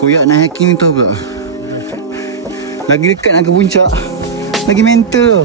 Koyak nak hiking ni tau pula. Lagi dekat nak ke puncak, lagi mental tau.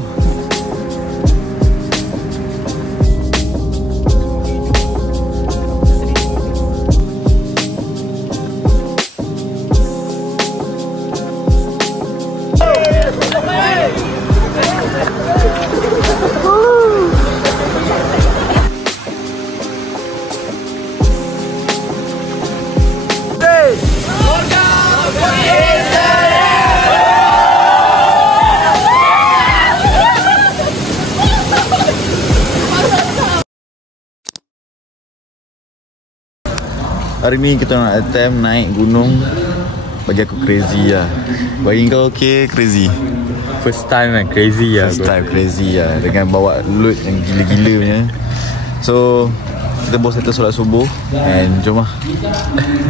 Hari ni kita nak attempt naik gunung. Bagi aku crazy lah. Bagi kau okay, crazy? First time kan, crazy lah. First time crazy lah. Dengan bawa load yang gila-gila punya. So kita baru settle solat subuh. And jom lah.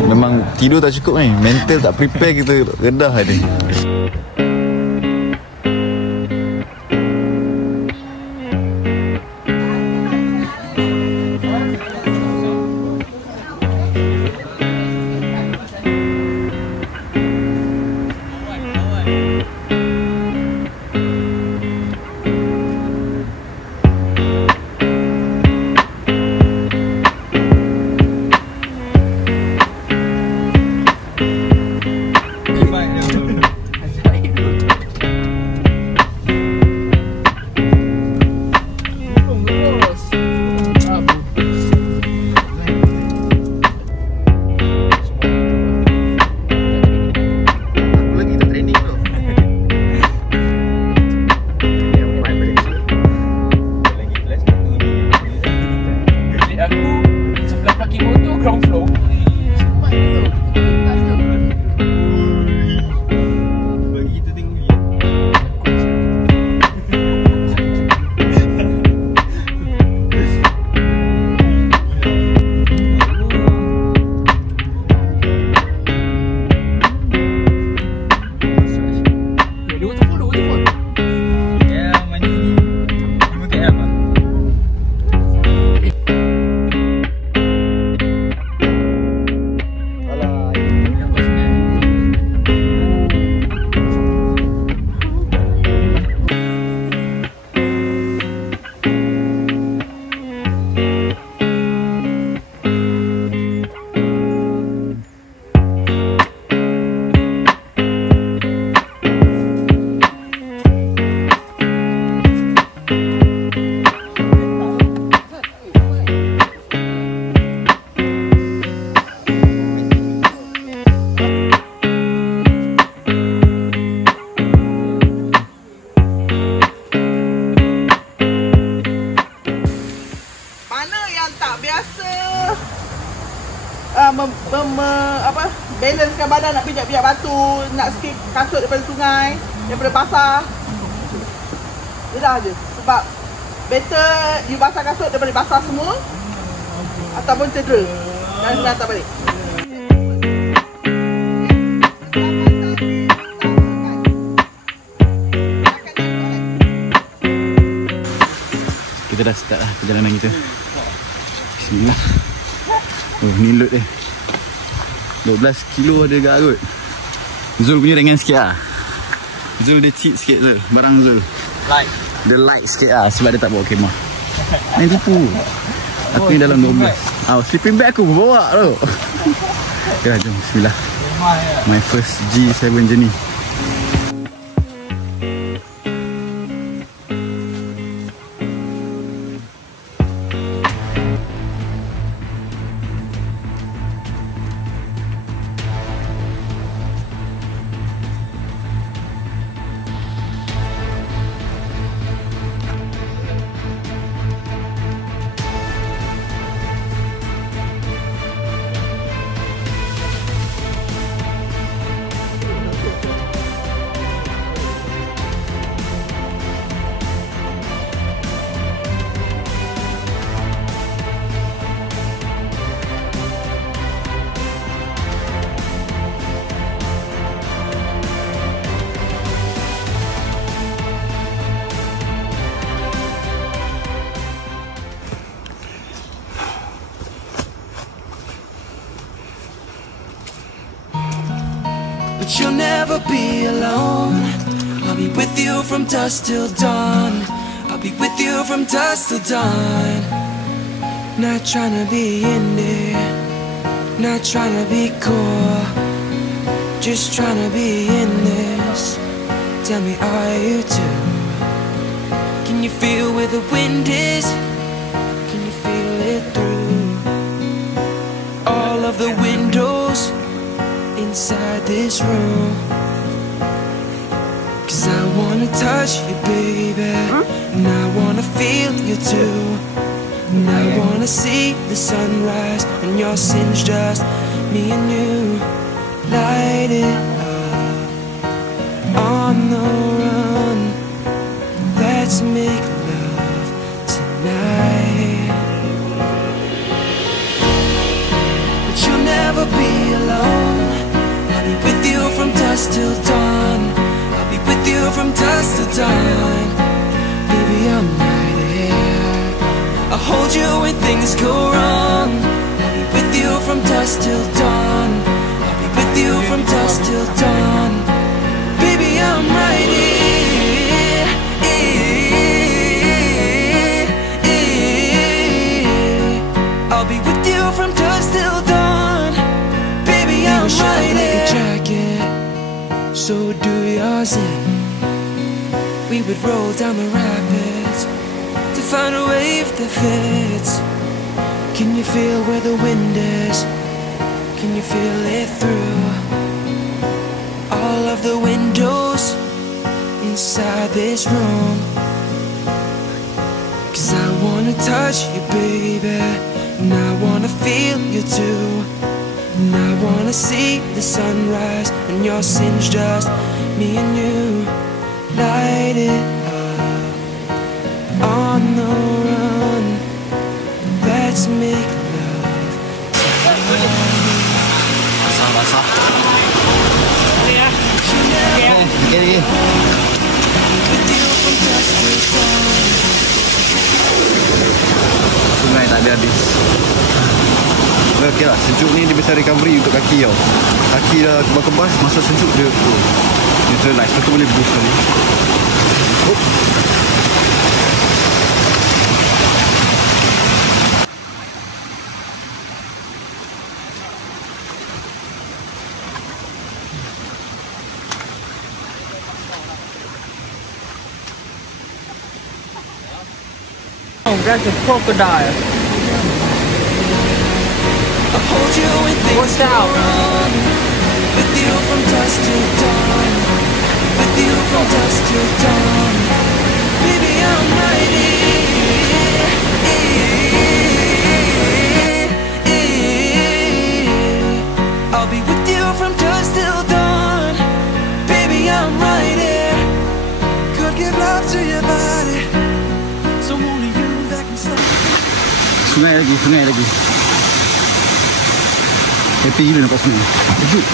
Memang tidur tak cukup ni. Mental tak prepare, kita redah ni. Balancekan badan, nak pijak-pijak batu, nak skip kasut daripada sungai, daripada basah. Dah je. Sebab better you basah kasut daripada basah semua ataupun cedera dan datang balik. Kita dah start lah perjalanan kita. Bismillah. Oh, ni load dia 12 kilo ada dekat kot. Zul punya ringan sikit lah. Zul dia cheat sikit Zul. Barang Zul Light. dia light sikit lah sebab dia tak bawa kemah. Main tipu. Aku ni dalam 12. Sleeping bag aku bawa tu. Okay lah, jom. Bismillah. My first G7 journey. but you'll never be alone. I'll be with you from dusk till dawn. I'll be with you from dusk till dawn. Not trying to be in there, not trying to be cool, just trying to be in this. Tell me, are you too? Can you feel where the wind is? Can you feel it through all of the windows inside this room? 'Cause I wanna touch you, baby, and I wanna feel you too. And I wanna see the sunrise on your singed dust. Me and you, light it up on the run. Let's make love tonight. But you'll never be alone. I'll be with you from dusk till dawn. I'll be with you from dusk till dawn. Baby, I'm right here. I'll hold you when things go wrong. I'll be with you from dusk till dawn. I'll be with you from dusk till dawn. Baby, I'm right here. I'll be with you from dusk till dawn. Baby, I'm right here. Like a jacket, so do yours in. We would roll down the rapids to find a wave that fits. Can you feel where the wind is? Can you feel it through all of the windows inside this room? 'Cause I wanna touch you, baby, and I wanna feel you too. And I wanna see the sunrise on your singed dust. Me and you, light it up on the run. Let's make love tonight. Basah-basah. Okey. Sungai tak ada habis. Okey lah, sejuk ni dia bisa recovery untuk kaki tau. Kaki dah kebas-kebas, masa sejuk dia neutralize. Lepas tu boleh boost lagi. Oh. Oh, that's a crocodile. I'll hold you when things go wrong. With you from dusk till dawn. With you from dusk till dawn. Baby, I'm right here. I'll be with you from dusk till dawn. Baby, I'm right here. Could give love to your body. So only you that can stop. Sungai lagi. Happy gila nampak sungai. Sejuk.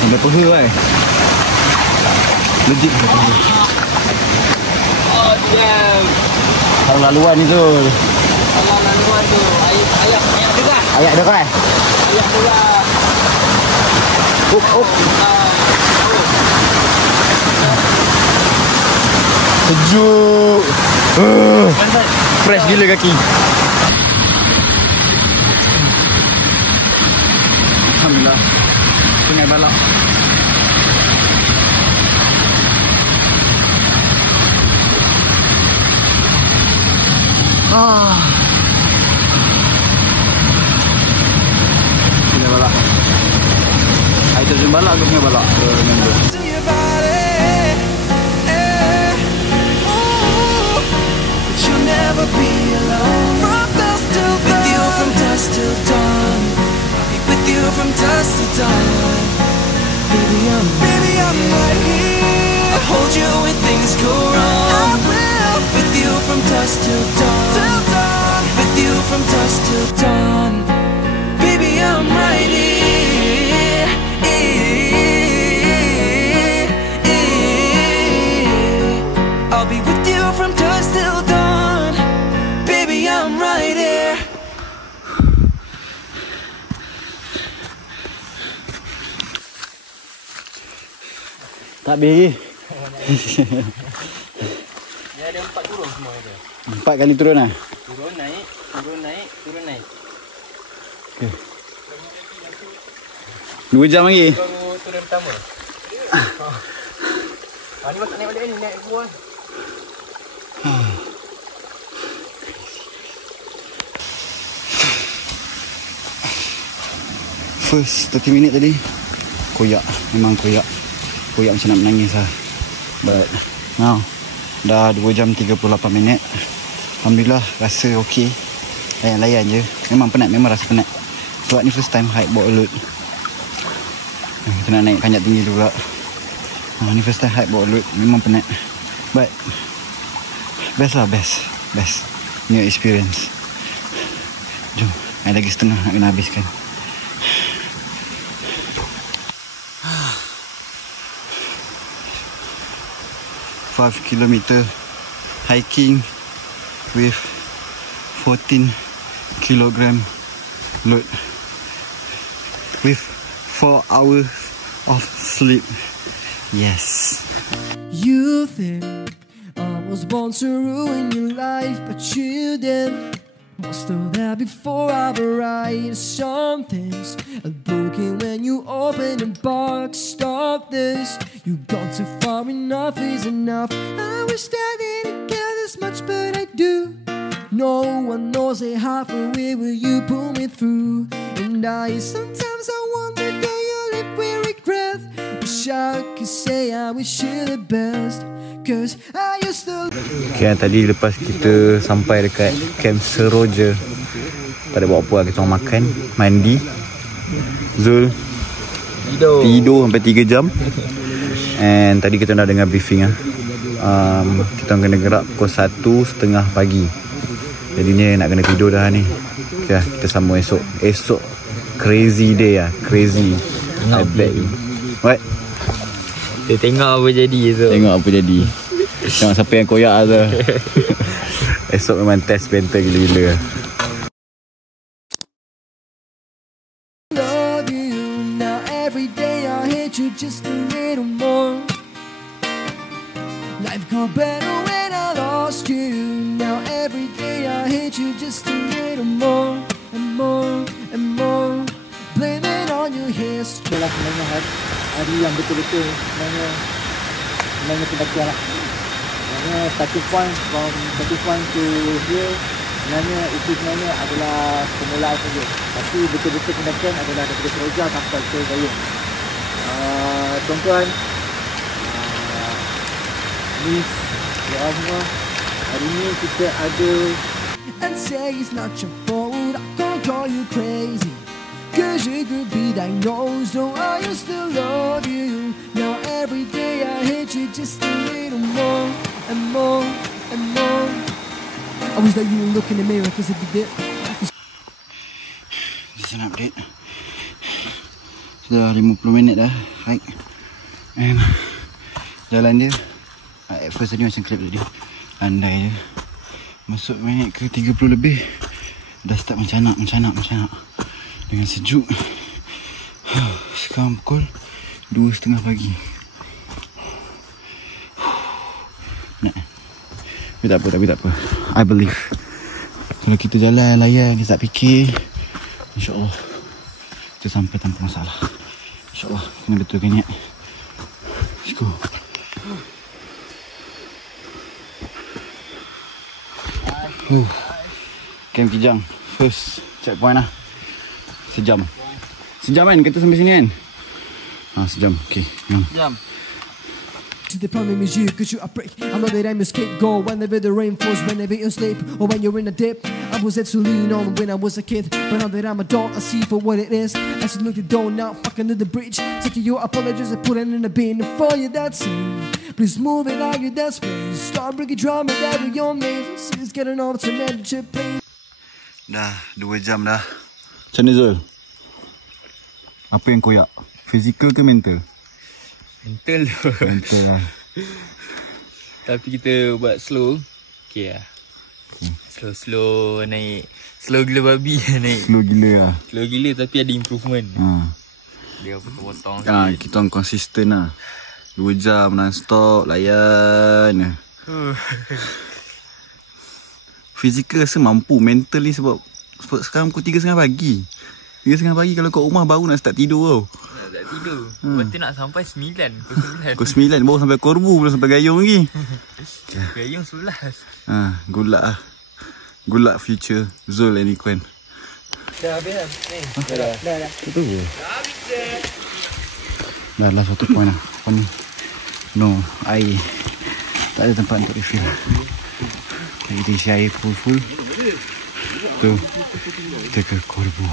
Sampai peha kan. Legit sampai peha. Oh, damn. Kalau laluan ni tu. Kalau laluan tu, ayak juga. Ayak dia kan? Ayak juga. Up. Sejuk. Fresh gila kaki. Alhamdulillah. Sungai Balak. Sungai Balak. Air terjun Balak ke Sungai Balak? Member. To your body, eh. Ooh, but you'll never be alone. From dusk till dawn. With you from dusk till dawn. I'll be with you from dusk till dawn. Baby, I'm right here. I'll hold you when things go wrong. I will. With you from dusk till dawn. With you from dusk till dawn. Baby, I'm right here. I'll be with you from dusk till dawn. Baby, I'm right here. Tak habis. Dia ada 4 turun semua dia. 4 kali turun lah. Turun naik, turun naik, turun naik. Okay. 2 jam lagi. Baru turun pertama. Ni masuk naik balik ni, naik gua. First 30 minit tadi koyak, memang koyak macam nak menangis lah. But now dah 2 jam 38 minit. Alhamdulillah rasa okey. Layan-layan je. Memang penat, memang rasa penat. Sebab ni first time hike bawa load. Kita nak naik panjat tinggi tu pula. Ni first time hike bawa load, memang penat. But best lah, best new experience. Jom, lagi setengah nak kena habiskan. 5 kilometer hiking with 14 kilogram load with 4 hours of sleep. Yes. You think I was born to ruin your life, but you did most of that before I arrived. Something's broken when you open a box. Stop this. You gone too far, enough is enough. I wish that I didn't care this much, but I do. No one knows it halfway will you pull me through. And sometimes I wonder, do you live with regret? Wish I could say I wish you the best, cause I used to. Okay, tadi lepas kita sampai dekat Camp Seroja, tak ada buat apa lah, kita orang makan, mandi. Zul tidur sampai 3 jam. And tadi kita dah dengar briefing lah. Kita kena gerak pukul 1:30 pagi. Jadinya nak kena tidur dah ni. Okay lah, kita sambung esok. Esok crazy day lah. Crazy. I bet you. What? Kita tengok apa jadi tu. Tengok apa jadi. Tengok siapa yang koyak lah tu. Esok memang test mental gila-gila. Love you now every day I hate you just a little more. Life got better when I lost you. Now every day I hate you just a little more and more and more. Blame it on your history. Itulah sebenarnya hari yang betul-betul sebenarnya pendakian lah. Sebenarnya starting point from starting point to here sebenarnya itu sebenarnya adalah permulaan saja. Tapi betul-betul pendakian adalah daripada Seroja sampai ke Gayung. Tuan-tuan, ni ya semua, hari ni kita ada. And say it's not your fault, I can't call you crazy, cause you could be diagnosed. Oh, I used to love you. Now every day I hate you just a little more and more and more. I wish that you would look in the mirror, cause if you did. Just an update. Sudah 50 minit dah hike. And jalan dia at first tadi macam klip tadi, landai je. Masuk minit ke 30 lebih dah start mencanak dengan sejuk. Sekarang pukul 2:30 pagi. Nak. Tapi tak apa. I believe. Kalau kita jalan layan, kita tak fikir, InsyaAllah kita sampai tanpa masalah. InsyaAllah. Kena betulkan niat. Let's go. Camp Kijang. First checkpoint lah. Sejam kan? Kata sampai sini kan? Sejam. Okay. Jam. The problem is you, cause you are break. I know that I'm your scapegoat. Whenever the rain falls, whenever you sleep, or when you're in a dip. I was there to lean on when I was a kid, but now that I'm a adult, I see for what it is. I should look the door now, fucking to the bridge. Taking your apologies and put it in the bin. For you, that's it. Please move it like you that's way. Start breaking drama that with your name. It's getting off to membership, please. Dah 2 jam dah. Macam ni Zul? Apa yang koyak? Fizikal ke mental? Mental tu. Mental lah. Tapi kita buat slow. Okay lah. Slow naik. Slow gila babi naik. Slow gila lah. Slow gila tapi ada improvement. Dia potong-potong. Kita orang konsisten lah. 2 jam non-stop layan. Fizikal rasa mampu, mentally sebab sekarang pukul 3.30 pagi. 3.30 pagi kalau kat rumah baru nak start tidur tau. Tak tidur. Lepas tu nak sampai 9. Pukul 9 baru sampai Korbu, belum sampai Gayung lagi. Gayung 11. Gulak lah. Gulak future Zul and Iqwan. Dah habis kan? Dah. Betul ke? Dah lah satu point lah. Apa ni? No, air. Tak ada tempat untuk refill. Kita isi air full. Tu kita ke Korbu,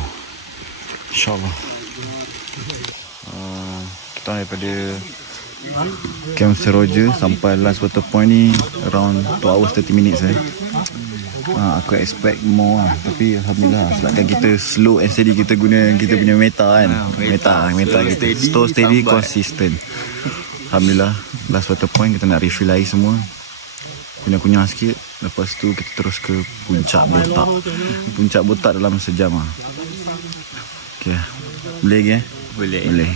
InsyaAllah. Kita daripada Camp Seroja sampai last water point ni around 2 hours 30 minutes aku expect more lah. Tapi Alhamdulillah sebabkan kita slow and steady, kita guna kita punya meta kan. Meta kita slow steady consistent. Alhamdulillah last water point kita nak refill air semua, kunyah-kunyah sikit. Lepas tu kita terus ke puncak botak. Puncak botak dalam sejam lah. Okay, boleh lagi Boleh.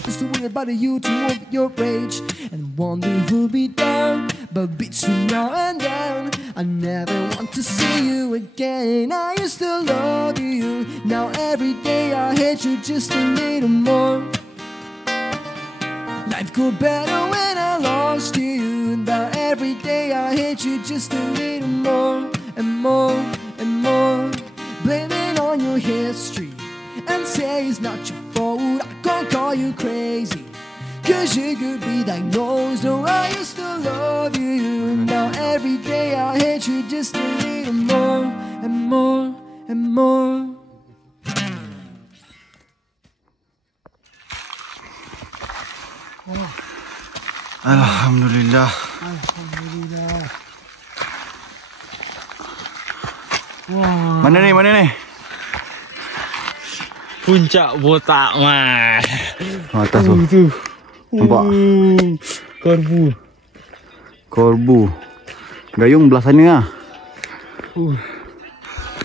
Just worry about you to move your rage and wonder who'll be down, but between now and then I never want to see you again. I used to love you, now every day I hate you just a little more. Life got better when I lost you, now every day I hate you just a little more and more and more. Blaming on your history and say it's not your fault. I can't call you crazy, cause you could be diagnosed. Oh, I used to love you, now every day I hate you just a little more and more and more. Alhamdulillah. Wah. Mana ni? Puncak botak mah. Atas tu. Nampak? Korbu. Gayung belah sana lah.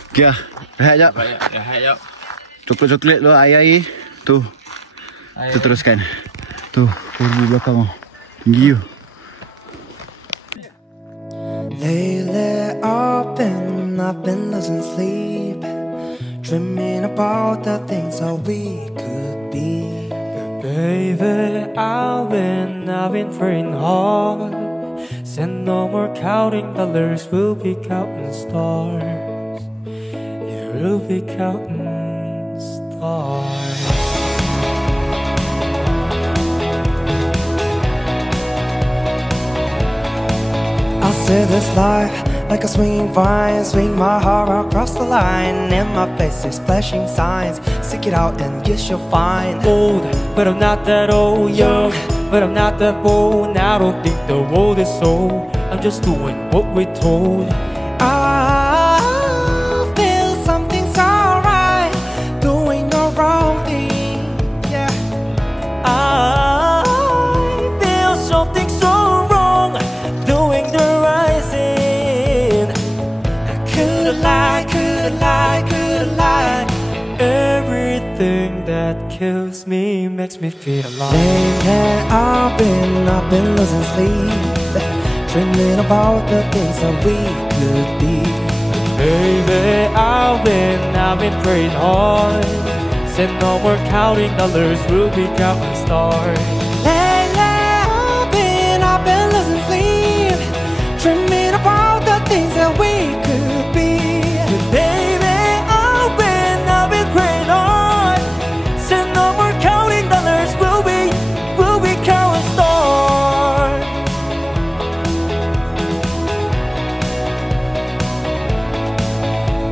Okay lah. Rehat jap. Coklat-coklat tu, air-air. Tu. Kita teruskan. Tu, Korbu belakang tu. Tinggi tu. Lately I've been losing sleep, dreaming about the things that we could be. Baby, I've been praying hard. Said no more counting dollars, we'll be counting stars. Yeah, we'll be counting stars. I see this life like a swinging vine, swing my heart across the line, and my face is flashing signs. Stick it out and yes, you'll find. Old, but I'm not that old. Young, but I'm not that bold. I don't think the world is sold. I'm just doing what we're told. I feel something's alright, doing the wrong thing. Yeah. I feel something so wrong, doing the right thing. Could lie. Everything that kills me makes me feel alive. Lately I've been losing sleep, dreaming about the things that we could be. Baby, I've been praying hard. Said no more counting dollars, we'll be counting stars. Lately I've been losing sleep, dreaming about the things that we could be. Baby, I've been praying hard. Said no more counting dollars, we'll be counting stars.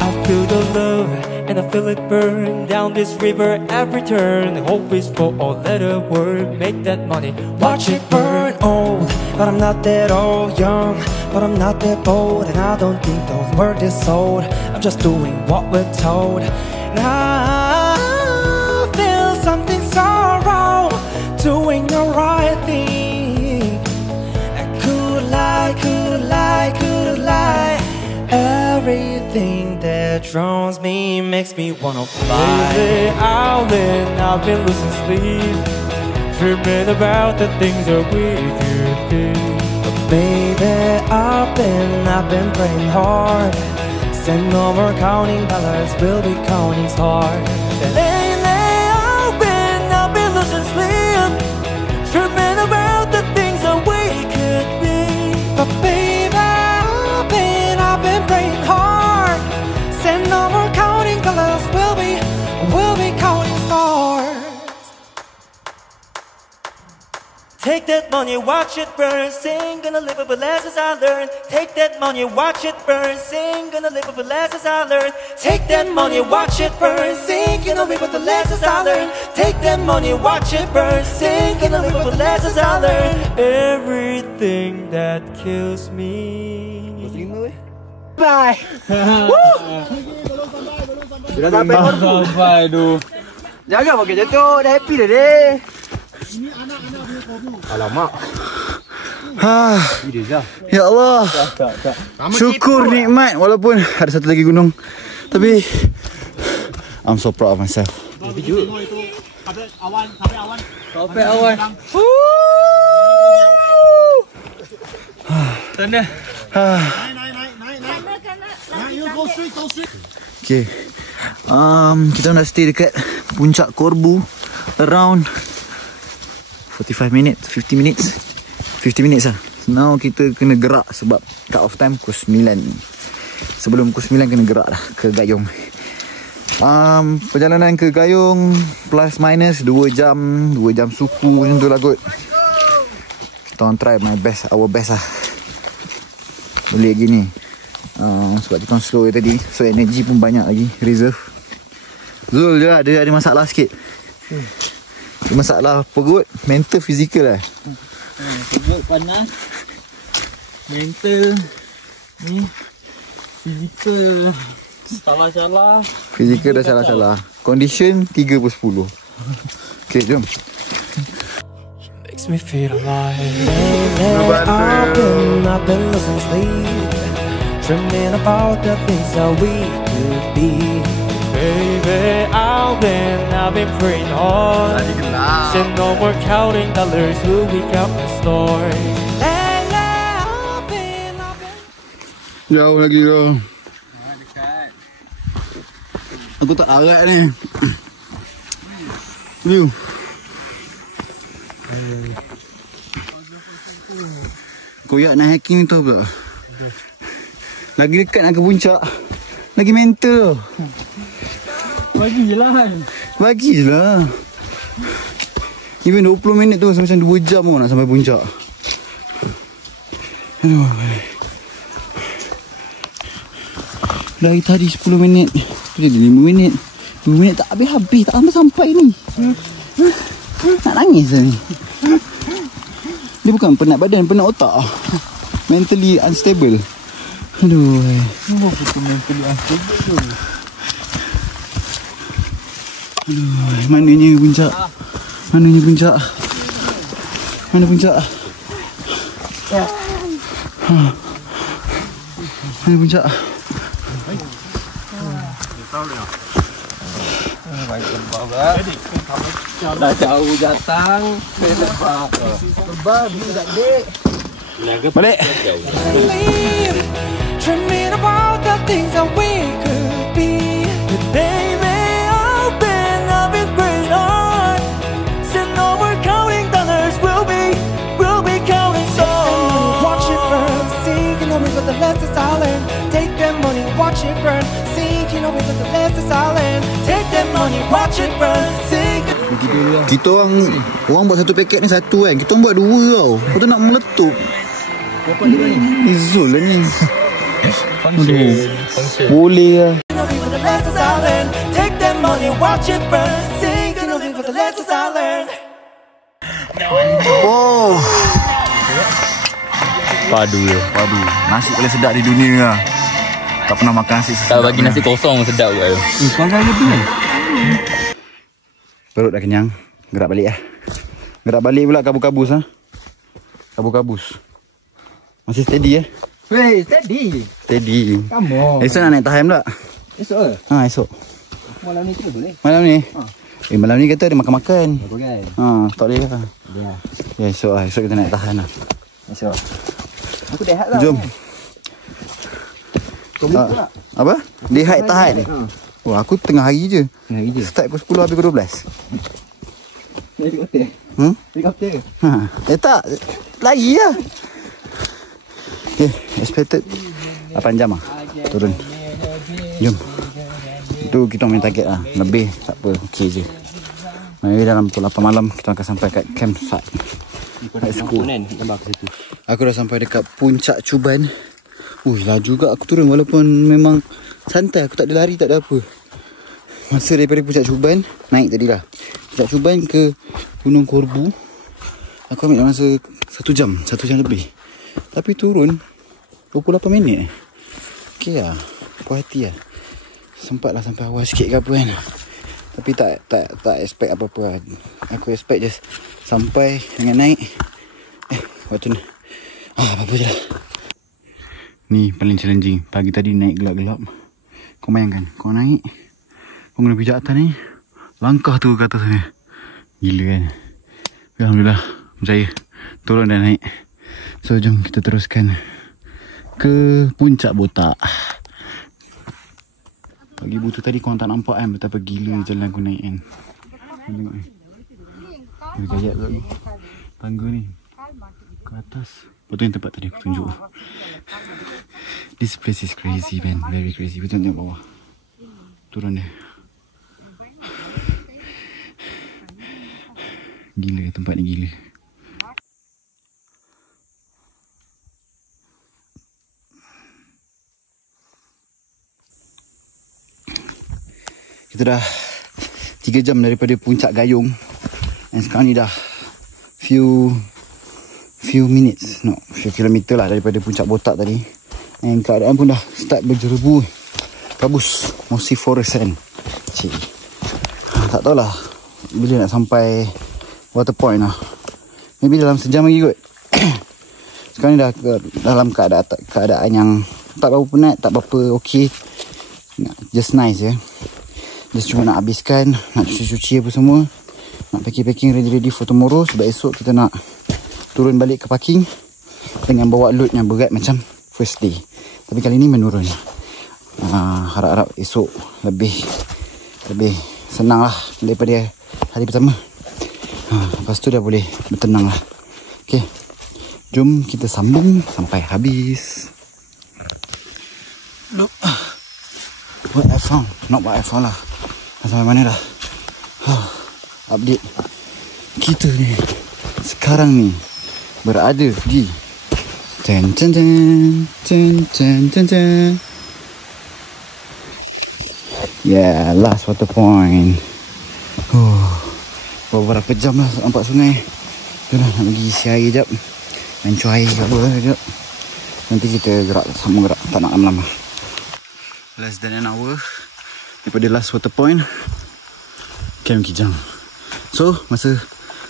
I feel the love and I feel it burn down this river every turn. Hope is for all letter word, make that money, Watch it burn. Old, but I'm not that old. Young, but I'm not that bold. And I don't think those words is sold. I'm just doing what we're told. And I feel something so wrong, doing the right thing. I could lie. Everything that drowns me makes me wanna fly. Lately I've been losing sleep, dreaming about the things that we could be. But baby, I've been praying hard. Said no more counting dollars, we'll be counting stars. Said lately I've been losing sleep, dreaming about the things that we could be. But baby, I've been praying hard. Said no more counting dollars, we'll be counting stars. Take that money, watch it burn, sing, gonna live with less as I learn. Take that money, watch it burn, sing, gonna live with less as I learn. Take that money, watch it burn, sing, gonna live with the less as I learn. Take that money, watch it burn, sing, gonna live with the less as I learn. Everything that kills me. Bye. Dah sampai Korbu. Sampai tu. Jangan pakai jatuh, dah happy dah deh. Alamak. Ya Allah. Syukur nikmat walaupun ada satu lagi gunung. Tapi I'm so proud of myself. Sampai awan. Sana. Okay. Kita nak stay dekat puncak Korbu around 45 minutes, 50 minutes. 50 minutes lah. Now kita kena gerak sebab cut off time pukul 9. Sebelum pukul 9 kena gerak lah ke Gayung. Perjalanan ke Gayung plus minus 2 jam suku macam tu lah kot. Kita orang try my best, our best lah. Boleh gini. Sebab kita orang slow tadi, so energy pun banyak lagi reserve. Zul je lah, dia ada masalah sikit. Masalah perut, mental, fizikal lah. Perut panas, mental ni, fizikal salah-salah. Fizikal dah salah-salah. Condition 3/10. Okay, jom. Makes me feel alive. Lately I've been losing sleep, dreaming about the things that we could be. Baby, I've been praying hard. Said no more counting dollars, will we count the stars? Lately I've been Jauh lagi tu. Aku tak arat ni. View. Koyak nak hiking tu pula. Lagi dekat nak ke puncak, lagi mental. Bagilah. Even 20 minit tu macam 2 jam pun nak sampai puncak. Aduh. Dari tadi 10 minit, jadi 5 minit. 2 minit tak habis-habis, tak sampai ni. Nak nangis lah ni. Dia bukan penat badan, penat otak. Mentally unstable. Aduh. Semua betul mentally unstable tu. Aduh, mananya puncak? Mananya puncak? Mana puncak? Mana puncak? Dah jauh datang, lebar. Lebar budak dek. Balik. dreaming about the things that we could be. But baby, I've been praying hard. Said no more counting dollars, we'll be counting stars. Watch it burn, sinking over with the lessons I learned. Take that money, watch it burn, sinking over with the lessons I learned. Take that money, watch it burn, sinking. Kita orang buat satu paket ni satu kan. Kita orang buat 2 tau. Lepas tu nak meletup. Ni Zul lah ni. Aduh. Boleh lah. Take that money, watch it burn, sinking over with the lessons I learned. Oh. Padu je. Padu. Nasi paling sedap di dunia lah. Tak pernah makan nasi Tak bagi nasi kosong sedap ke. Kau kan lebih. Perut dah kenyang. Gerak balik lah. Gerak balik pula kabus-kabus lah. Kabus-kabus. Masih steady eh? Weh, steady. Steady. Come on. Esok nak naik Tahan pula? Esok ke? Ha, esok. Malam ni kita boleh. Malam ni? Malam ni kata ada makan-makan. Apa kan? Tak boleh lah. Ya. Ya, esok kita nak tahan lah. Esok. Aku dah lah. Jom. Kau buka. Apa? Dehydrate tahan. Oh, aku tengah hari je. Tengah hari je. Start pukul 10 habis pukul 12. Helikopter. Helikopter. Tak. Lagi lah. Okay, expected 8 jam lah. Turun. Jom. Itu kita main target lah. Lebih tak apa. Okay je. Maybe dalam pukul 8 malam kita akan sampai kat campsite. Aku dah sampai dekat puncak Cuban. Laju juga aku turun walaupun memang santai. Aku tak ada lari, tak ada apa. Masa daripada puncak Cuban, naik tadi lah. Puncak Cuban ke Gunung Korbu, aku ambil masa 1 jam lebih. Tapi turun 28 minit. Okay lah. Puas hati lah. Sempat lah sampai awal sikit ke apa kan. Tapi tak expect apa-apa lah. Aku expect just sampai dengan naik. Waktu ni apa-apa je lah. Ni paling challenging. Pagi tadi naik gelap-gelap. Kau bayangkan, kau naik, kau kena pijak atas ni, langkah tu ke atas sana. Gila kan. Alhamdulillah, berjaya turun dan naik. So jom kita teruskan ke puncak Botak. Pagi butuh tadi korang tak nampak kan betapa gila jalan aku naik kan. Tengok ni. Dia gayat pula ni tangga ni ke atas. Betul yang tempat tadi aku tunjuk. This place is crazy man. Very crazy. Betul tengok bawah. Turun dia. Gila tempat ni gila. Kita dah 3 jam daripada puncak Gayung. Dan sekarang ni dah few minutes, few kilometer lah daripada puncak Botak tadi. Dan keadaan pun dah start berjerubu. Kabus, Mossy Forest kan. Cik. Tak tahulah bila nak sampai water point lah. Maybe dalam sejam lagi kot. Sekarang ni dah dalam keadaan yang tak berapa penat, tak berapa okey. Just nice je. Just cuma nak habiskan, nak cuci-cuci apa semua. Nak packing ready for tomorrow. Sebab esok kita nak turun balik ke parking dengan bawa load yang berat macam first day. Tapi kali ni menurun. Harap-harap esok lebih senang lah daripada hari pertama. Lepas tu dah boleh bertenang lah. Okay, jom kita sambung sampai habis. Look, what I found. Not what I found lah. Sampai mana dah. Update. Kita ni sekarang ni berada di yeah, last water point. Beberapa jam lah nampak sungai. Itulah nak pergi isi air jap. Main cuai ke apa jap. Nanti kita sambung gerak. Tak nak lama-lama. Less than an hour daripada last water point, Camp Kijang. So masa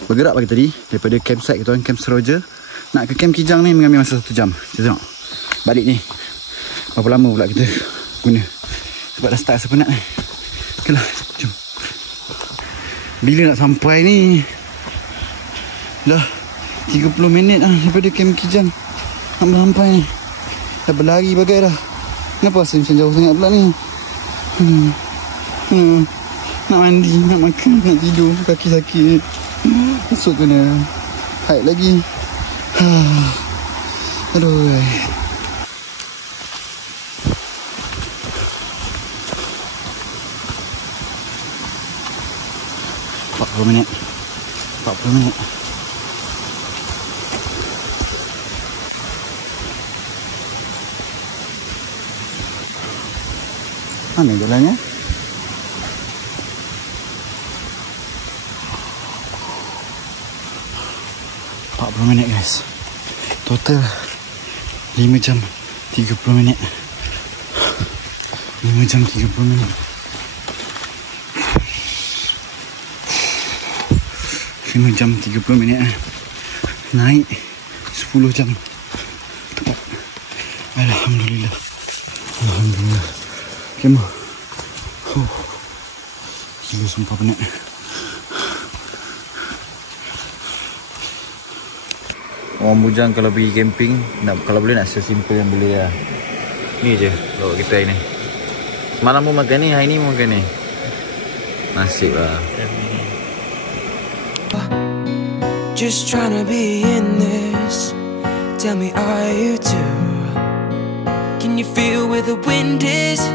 bergerak pagi tadi daripada campsite kita orang, Camp Seroja, nak ke Camp Kijang ni mengambil masa 1 jam. Kita tengok balik ni berapa lama pula kita guna. Sebab dah start sepenat ni. Okay lah, jom. Bila nak sampai ni? Dah 30 minit lah daripada Camp Kijang. Nak sampai ni. Dah berlari bagai dah. Kenapa rasa macam jauh sangat pula ni? Nak mandi, nak makan, nak tidur. Kaki sakit. Esok kena hike lagi. Aduh. 40 minit. Mana jalannya? Minit guys. Total 5 jam 30 minit. 5 jam 30 minit. 5 jam 30 minit. Naik 10 jam. Tepat. Alhamdulillah. Alhamdulillah. Kemo. Gila sumpah penat. Orang bujang kalau pergi camping, kalau boleh nak sesimpel yang boleh lah. Ni je bawa kita hari ni. Semalam pun makan ni, hari ni pun makan ni. Nasib lah. Just trying to be in this. Tell me, are you too? Can you feel where the wind is?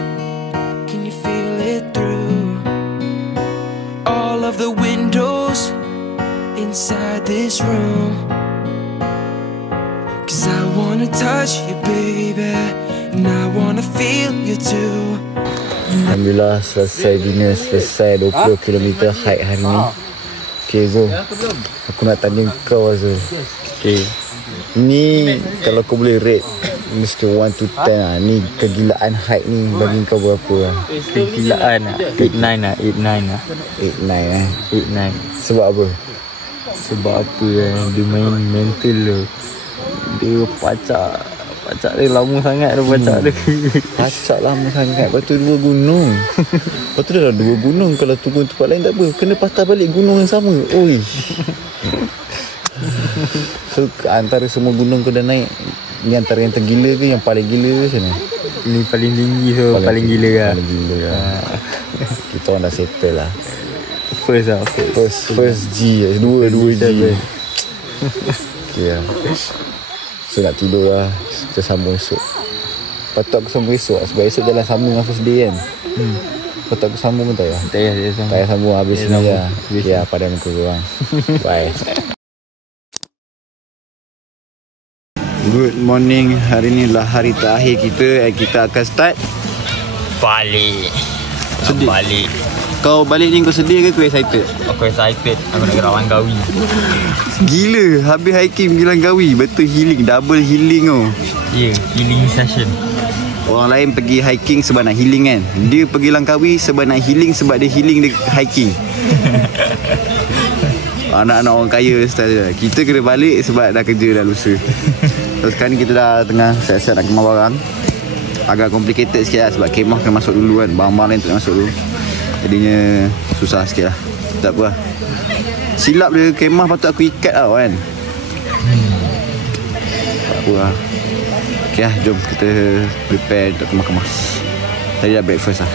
Can you feel it through all of the windows inside this room? 'Cause I wanna touch you, baby, and I wanna feel you too. Alhamdulillah selesai dinner, selesai 20 km hike hari ni. Okay Zul, aku nak tanya kau Zul. Okay, ni kalau kau boleh rate mesti 1 to 10 lah. Ni kegilaan hike ni bagi kau berapa lah? Kegilaan lah. 8-9 lah. 8-9 lah. 8-9 eh. 8-9. Sebab apa? Sebab apa dia main mental tu. Dia pacak dia lama sangat dia pacak dia. Pacak lama sangat. Lepas tu 2 gunung. Lepas tu dah 2 gunung. Kalau turun tempat lain tak apa, kena patah balik gunung yang sama. Oi. So antara semua gunung kau dah naik, ni antara yang tergila ke yang paling gila ke macam mana? Ini paling tinggi so paling gila lah. Paling gila lah. Kita orang dah settle lah. First lah. First G lah. 2 G. Okay lah. So nak tidur lah. Kita sambung esok. Patut aku sambung esok lah. Sebab esok jalan sambung dengan first day kan. Patut aku sambung ke tak ya? Tak payah sambung. Tak payah sambung, habis ni lah. Okay lah, pada muka korang. Bye. Good morning. Hari ni lah hari terakhir kita. Kita akan start Balik. Sedih. Balik. Kau balik ni kau sedih ke kau excited? Aku excited. Aku nak gerak Langkawi. Gila, habis hiking pergi Langkawi. Betul healing, double healing oh. Ya, healing session. Orang lain pergi hiking sebab nak healing kan. Dia pergi Langkawi sebab nak healing, sebab dia healing dia hiking. Anak-anak orang kaya style dia. Kita kena balik sebab dah kerja dah lusa. So sekarang ni kita dah tengah siap-siap nak kemas barang. Agak complicated sikit lah sebab kemah kena masuk dulu kan. Barang-barang lain tak nak masuk dulu. Jadinya susah sikit lah. Tak apa lah. Silap dia kemah patut aku ikat tau kan. Tak apa lah. Okay lah, jom kita prepare untuk kemas-kemas. Tadi dah breakfast lah.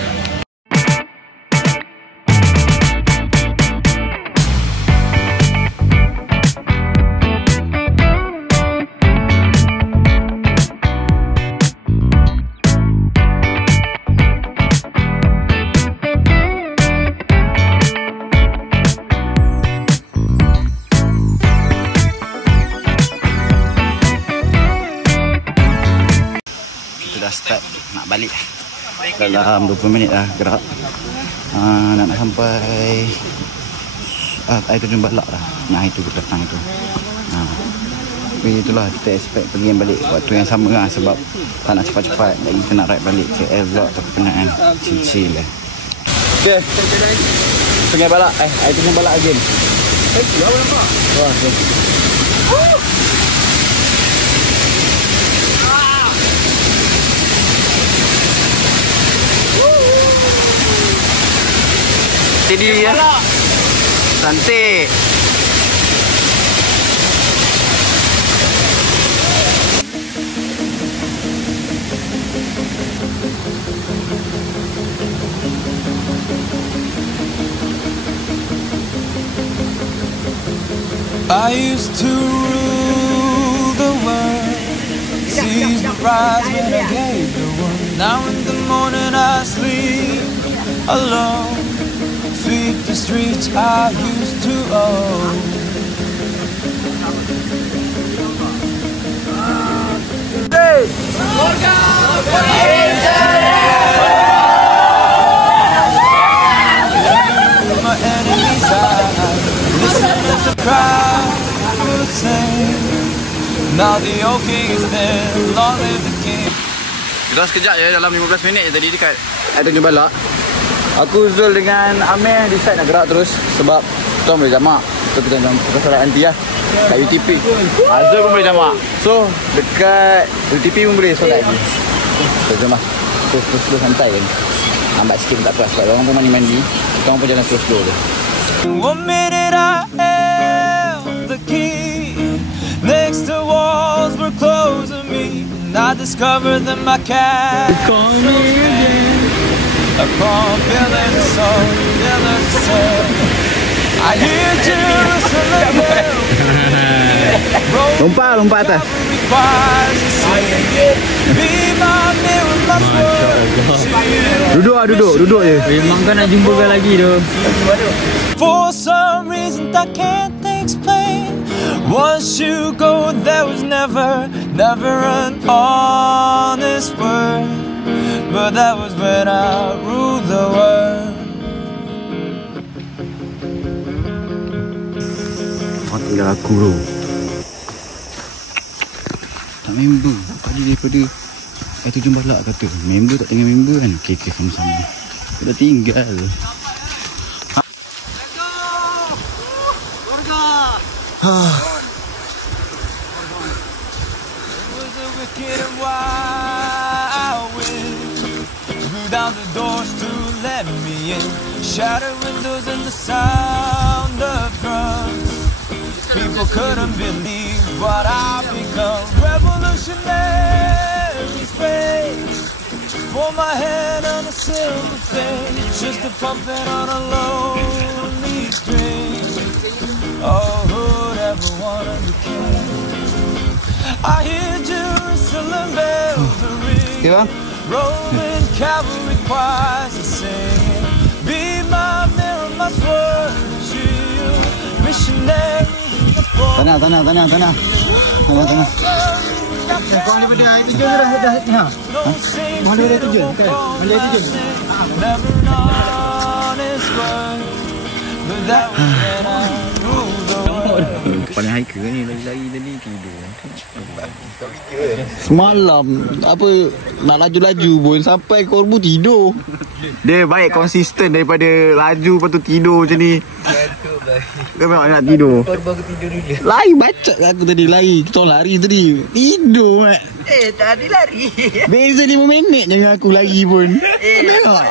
Start nak balik dalam 20 minit lah gerak. Nak sampai air terjun Balak lah. Nah itu kita datang itu. Tapi itulah kita expect pergi yang balik waktu yang sama lah sebab tak nak cepat-cepat. Lagi kita nak ride balik ke air vlog tak penat kan. Chill lah. Okay, Sungai Balak air terjun Balak again. Jauh nampak. Wah, okay. Steady ya. Cantik. I used to rule the world, seize the prize when I gave the one. Now in the morning I sleep alone, sweep the streets I used to own. Hey! My enemy's eye, listen as the crowd will sing. Now the old king is dead, long live the king. Kita sekejap je, dalam 15 minit je tadi dekat air terjun Balak. Aku Zul dengan Amir decide nak gerak terus sebab kita boleh jamak. So kita salah nanti lah kat UTP. Zul pun boleh jamak. So dekat UTP pun boleh solat lagi. So jom lah. Slow santai kan. Lambat sikit pun tak apa sebab orang pun mandi-mandi. Kita orang pun jalan slow je. 1 minute I held the key next to And I discovered that my cat upon feeling so innocent. I hear Jerusalem bells. Lompat atas. Duduk je. Memang kau nak jumpa kau lagi tu. For some reason I can't explain. Once you go, there was never an honest word. But that was when I ruled the world. Orang tinggal aku bro. Tak member. Tadi daripada tu jumpa lah kata member tak tengah member kan. Okay sama-sama. Aku dah tinggal. Down the doors to let me in. Shattered windows and the sound of drums. People couldn't believe what I've become. Revolutionary space. For my head on a silver thing. Just a puppet on a lonely string. Oh, who'd ever wanna be king? I hear Jerusalem bells ring. Okay bang. Roman cavalry choirs are singing. Be my mirror, my sword, shield. Missionary in the forest. Tanah. Kau daripada air terjun dah tengah. Kau daripada air terjun. Boleh air terjun. Never an honest word. But that was when I ruled the world. Paling hiker ni lari-lari tadi tidur. Semalam apa nak laju-laju pun sampai korbu tidur. Dia baik konsisten daripada laju lepas tu tidur macam ni. Kau memang nak tidur. Korbu aku tidur dulu. Lari baca aku tadi lari. Kita lari tadi. Tidur mak. Tadi lari. Beza 5 minit je dengan aku lari pun. Tengok.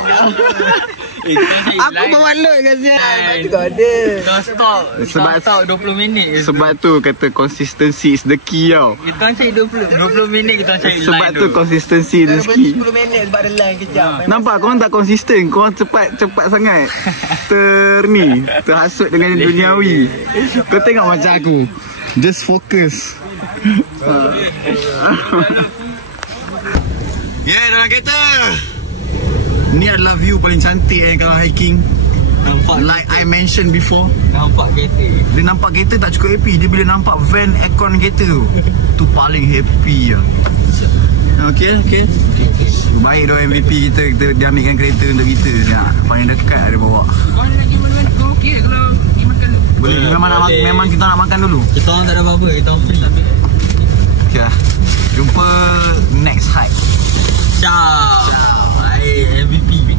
Aku bawa load kasihan. Kau ada. Kau stop. Stop 20 minit. Sebab tu kata consistency is the key tau. Kita orang cari 20 minit kita orang cari line. Sebab tu consistency is the key. 10 minit sebab ada line kejap. Nampak korang tak konsisten. Korang cepat sangat terhasut dengan duniawi. Kau tengok macam aku. Just focus. Dalam kereta. Ni adalah view paling cantik kalau hiking. Nampak like I mentioned before. Nampak kereta. Dia nampak kereta tak cukup happy. Dia bila nampak van aircon kereta tu paling happy lah. Okay. Baik tu MVP kita dia ambilkan kereta untuk kita. Paling dekat dia bawa. Kau okey kalau pergi makan tu? Boleh, memang kita nak makan dulu. Kita orang tak ada apa-apa. Kita orang free tak. Okay lah. Jumpa next hike. Ciao. Bye MVP.